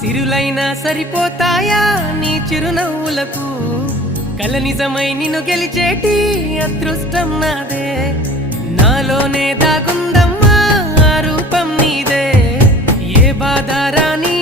సిరులైనా సరిపోతాయా నీ చిరునవ్వులకు కల నిజమై నిన్ను గెలిచేటి అదృష్టం నాదే నాలోనే దాగుందమ్మా ఆ రూపం నీదే ఏ బాధ రాని